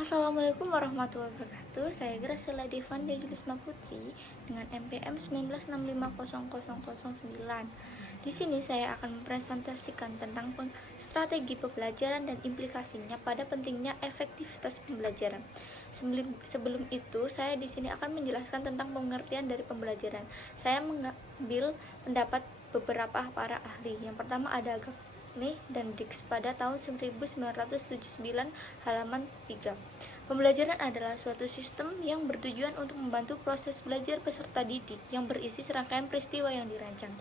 Assalamualaikum warahmatullahi wabarakatuh. Saya Graciela Devanda Yulisma Putri dengan NPM 196500009. Di sini saya akan mempresentasikan tentang strategi pembelajaran dan implikasinya pada pentingnya efektivitas pembelajaran. Sebelum itu, saya di sini akan menjelaskan tentang pengertian dari pembelajaran. Saya mengambil pendapat beberapa para ahli. Yang pertama ada Gagne dan Dix pada tahun 1979 halaman 3. Pembelajaran adalah suatu sistem yang bertujuan untuk membantu proses belajar peserta didik yang berisi serangkaian peristiwa yang dirancang,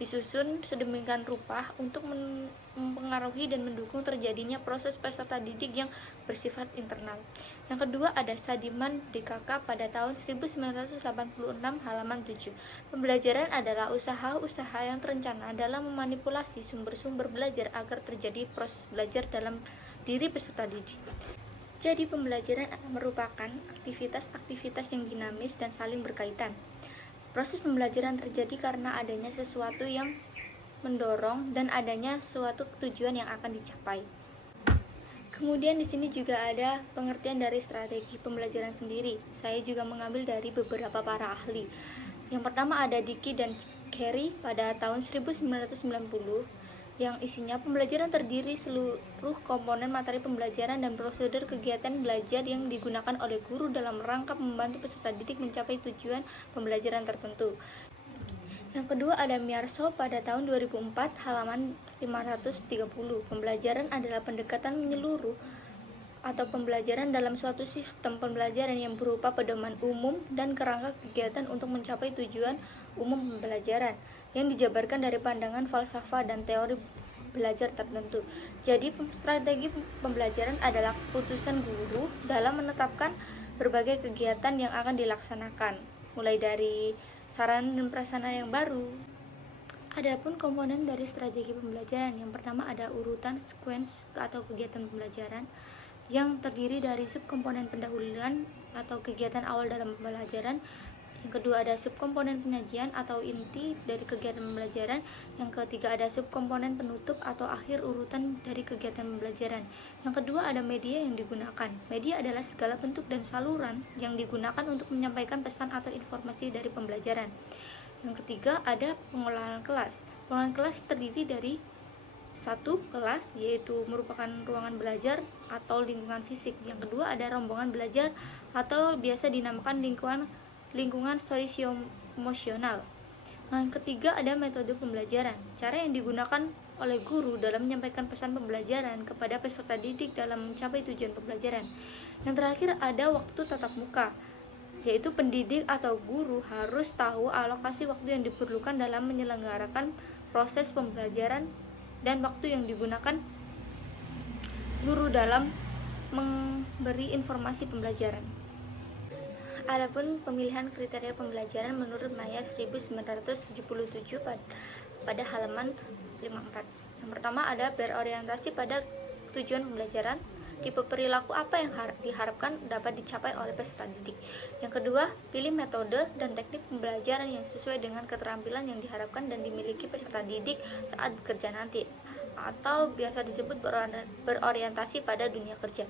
disusun sedemikian rupa untuk mempengaruhi dan mendukung terjadinya proses peserta didik yang bersifat internal. Yang kedua ada Sadiman DKK pada tahun 1986 halaman 7. Pembelajaran adalah usaha-usaha yang terencana dalam memanipulasi sumber-sumber belajar agar terjadi proses belajar dalam diri peserta didik. Jadi pembelajaran merupakan aktivitas-aktivitas yang dinamis dan saling berkaitan. Proses pembelajaran terjadi karena adanya sesuatu yang mendorong dan adanya suatu tujuan yang akan dicapai. Kemudian di sini juga ada pengertian dari strategi pembelajaran sendiri. Saya juga mengambil dari beberapa para ahli. Yang pertama ada Dickey dan Carey pada tahun 1990 yang isinya pembelajaran terdiri seluruh komponen materi pembelajaran dan prosedur kegiatan belajar yang digunakan oleh guru dalam rangka membantu peserta didik mencapai tujuan pembelajaran tertentu. Yang kedua ada Miyarso pada tahun 2004 halaman 530. Pembelajaran adalah pendekatan menyeluruh atau pembelajaran dalam suatu sistem pembelajaran yang berupa pedoman umum dan kerangka kegiatan untuk mencapai tujuan umum pembelajaran yang dijabarkan dari pandangan falsafah dan teori belajar tertentu. Jadi strategi pembelajaran adalah keputusan guru dalam menetapkan berbagai kegiatan yang akan dilaksanakan, mulai dari saran dan prasarana yang baru. Adapun komponen dari strategi pembelajaran, yang pertama ada urutan sequence atau kegiatan pembelajaran yang terdiri dari subkomponen pendahuluan atau kegiatan awal dalam pembelajaran. Yang kedua ada subkomponen penyajian atau inti dari kegiatan pembelajaran. Yang ketiga ada subkomponen penutup atau akhir urutan dari kegiatan pembelajaran. Yang kedua ada media yang digunakan. Media adalah segala bentuk dan saluran yang digunakan untuk menyampaikan pesan atau informasi dari pembelajaran. Yang ketiga ada pengelolaan kelas. Pengelolaan kelas terdiri dari satu kelas, yaitu merupakan ruangan belajar atau lingkungan fisik. Yang kedua ada rombongan belajar atau biasa dinamakan lingkungan sosio-emosional. Yang ketiga ada metode pembelajaran, cara yang digunakan oleh guru dalam menyampaikan pesan pembelajaran kepada peserta didik dalam mencapai tujuan pembelajaran. Yang terakhir ada waktu tatap muka, yaitu pendidik atau guru harus tahu alokasi waktu yang diperlukan dalam menyelenggarakan proses pembelajaran dan waktu yang digunakan guru dalam memberi informasi pembelajaran. Adapun pemilihan kriteria pembelajaran menurut Maya 1977 pada halaman 54. Yang pertama ada berorientasi pada tujuan pembelajaran, tipe perilaku apa yang diharapkan dapat dicapai oleh peserta didik. Yang kedua, pilih metode dan teknik pembelajaran yang sesuai dengan keterampilan yang diharapkan dan dimiliki peserta didik saat bekerja nanti, atau biasa disebut berorientasi pada dunia kerja.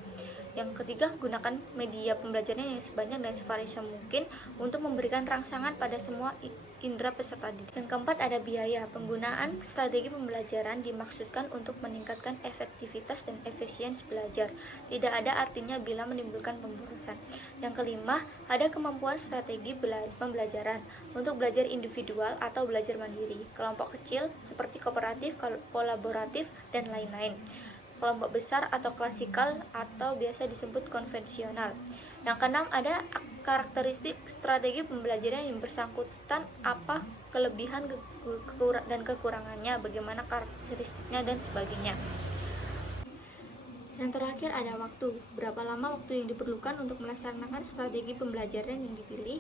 Yang ketiga, gunakan media pembelajaran yang sebanyak dan sevariasi mungkin untuk memberikan rangsangan pada semua indera peserta didik. Yang keempat ada biaya. Penggunaan strategi pembelajaran dimaksudkan untuk meningkatkan efektivitas dan efisiensi belajar. Tidak ada artinya bila menimbulkan pemborosan. Yang kelima, ada kemampuan strategi pembelajaran untuk belajar individual atau belajar mandiri, kelompok kecil seperti kooperatif, kolaboratif, dan lain-lain. Kelompok besar atau klasikal atau biasa disebut konvensional. Yang keenam ada karakteristik strategi pembelajaran yang bersangkutan, apa kelebihan dan kekurangannya, bagaimana karakteristiknya dan sebagainya. Yang terakhir ada waktu, berapa lama waktu yang diperlukan untuk melaksanakan strategi pembelajaran yang dipilih,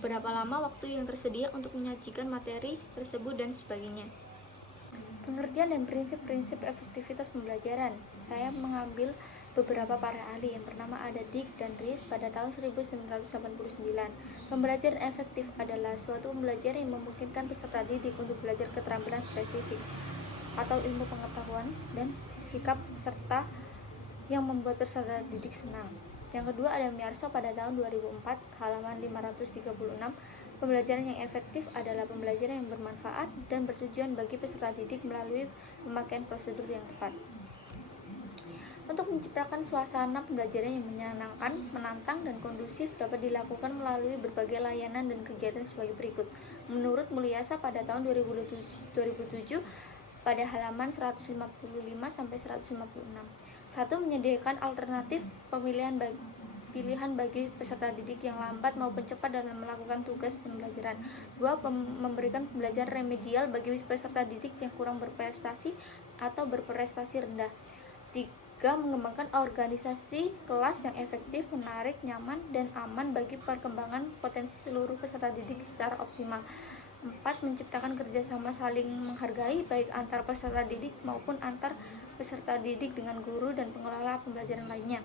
berapa lama waktu yang tersedia untuk menyajikan materi tersebut dan sebagainya. Pengertian dan prinsip-prinsip efektivitas pembelajaran. Saya mengambil beberapa para ahli. Yang pertama ada Dick dan Rees pada tahun 1989. Pembelajaran efektif adalah suatu pembelajaran yang memungkinkan peserta didik untuk belajar keterampilan spesifik atau ilmu pengetahuan dan sikap serta yang membuat peserta didik senang. Yang kedua ada Miyarso pada tahun 2004, halaman 536. Pembelajaran yang efektif adalah pembelajaran yang bermanfaat dan bertujuan bagi peserta didik melalui pemakaian prosedur yang tepat. Untuk menciptakan suasana pembelajaran yang menyenangkan, menantang, dan kondusif dapat dilakukan melalui berbagai layanan dan kegiatan sebagai berikut. Menurut Mulyasa pada tahun 2007 pada halaman 155-156. 1. Menyediakan alternatif pilihan bagi peserta didik yang lambat maupun cepat dalam melakukan tugas pembelajaran. 2. Memberikan pembelajaran remedial bagi peserta didik yang kurang berprestasi atau berprestasi rendah. 3. Mengembangkan organisasi kelas yang efektif, menarik, nyaman, dan aman bagi perkembangan potensi seluruh peserta didik secara optimal. 4. Menciptakan kerjasama saling menghargai baik antar peserta didik maupun antar peserta didik dengan guru dan pengelola pembelajaran lainnya.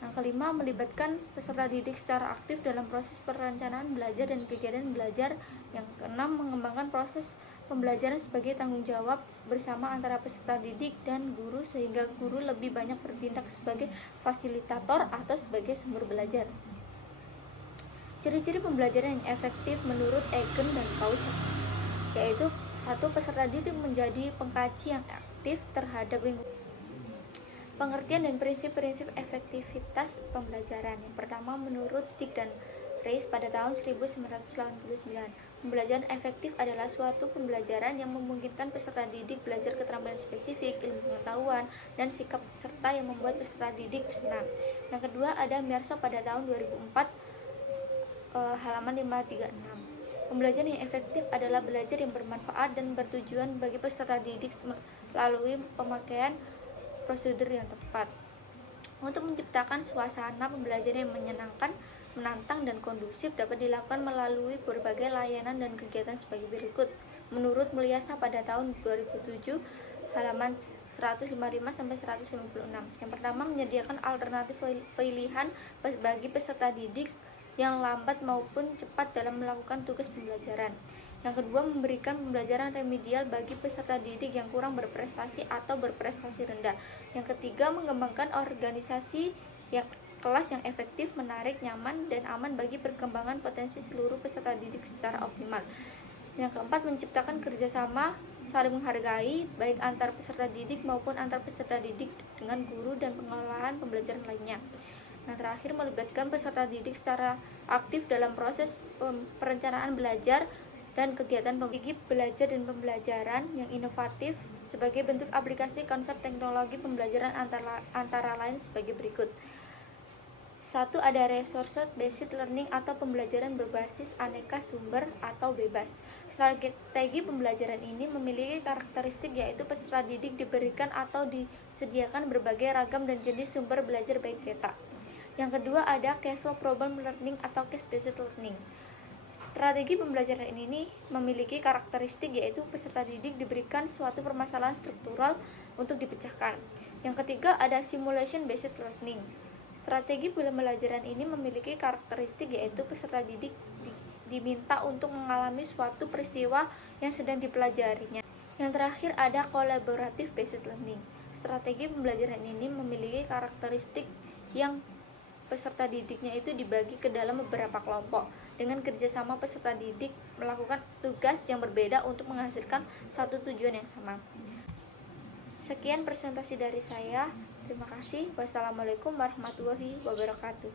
Yang kelima, melibatkan peserta didik secara aktif dalam proses perencanaan belajar dan kegiatan belajar. Yang keenam, mengembangkan proses pembelajaran sebagai tanggung jawab bersama antara peserta didik dan guru sehingga guru lebih banyak bertindak sebagai fasilitator atau sebagai sumber belajar. Ciri-ciri pembelajaran yang efektif menurut Eigen dan Couch yaitu 1. Peserta didik menjadi pengkaji yang aktif terhadap lingkungan. Pengertian dan prinsip-prinsip efektivitas pembelajaran. Yang pertama, menurut Dick dan Reis pada tahun 1989, pembelajaran efektif adalah suatu pembelajaran yang memungkinkan peserta didik belajar keterampilan spesifik, ilmu pengetahuan, dan sikap serta yang membuat peserta didik senang. Yang kedua, ada Miyarso pada tahun 2004, halaman 536. Pembelajaran yang efektif adalah belajar yang bermanfaat dan bertujuan bagi peserta didik melalui pemakaian prosedur yang tepat. Untuk menciptakan suasana pembelajaran yang menyenangkan, menantang, dan kondusif dapat dilakukan melalui berbagai layanan dan kegiatan sebagai berikut. Menurut Mulyasa pada tahun 2007, halaman 155-156. Yang pertama, menyediakan alternatif pilihan bagi peserta didik yang lambat maupun cepat dalam melakukan tugas pembelajaran. Yang kedua, memberikan pembelajaran remedial bagi peserta didik yang kurang berprestasi atau berprestasi rendah. Yang ketiga, mengembangkan organisasi kelas yang efektif, menarik, nyaman, dan aman bagi perkembangan potensi seluruh peserta didik secara optimal. Yang keempat, menciptakan kerjasama saling menghargai baik antar peserta didik maupun antar peserta didik dengan guru dan pengelolaan pembelajaran lainnya. Yang terakhir, melibatkan peserta didik secara aktif dalam proses perencanaan belajar dan kegiatan belajar dan pembelajaran yang inovatif sebagai bentuk aplikasi konsep teknologi pembelajaran antara lain sebagai berikut. 1. Ada resource based learning atau pembelajaran berbasis aneka sumber atau bebas. Strategi pembelajaran ini memiliki karakteristik yaitu peserta didik diberikan atau disediakan berbagai ragam dan jenis sumber belajar baik cetak. Yang kedua ada castle problem learning atau case based learning. Strategi pembelajaran ini memiliki karakteristik yaitu peserta didik diberikan suatu permasalahan struktural untuk dipecahkan. Yang ketiga ada simulation based learning. Strategi pembelajaran ini memiliki karakteristik yaitu peserta didik diminta untuk mengalami suatu peristiwa yang sedang dipelajarinya. Yang terakhir ada collaborative based learning. Strategi pembelajaran ini memiliki karakteristik yang peserta didiknya itu dibagi ke dalam beberapa kelompok dengan kerjasama peserta didik melakukan tugas yang berbeda untuk menghasilkan satu tujuan yang sama. Sekian presentasi dari saya. Terima kasih. Wassalamualaikum warahmatullahi wabarakatuh.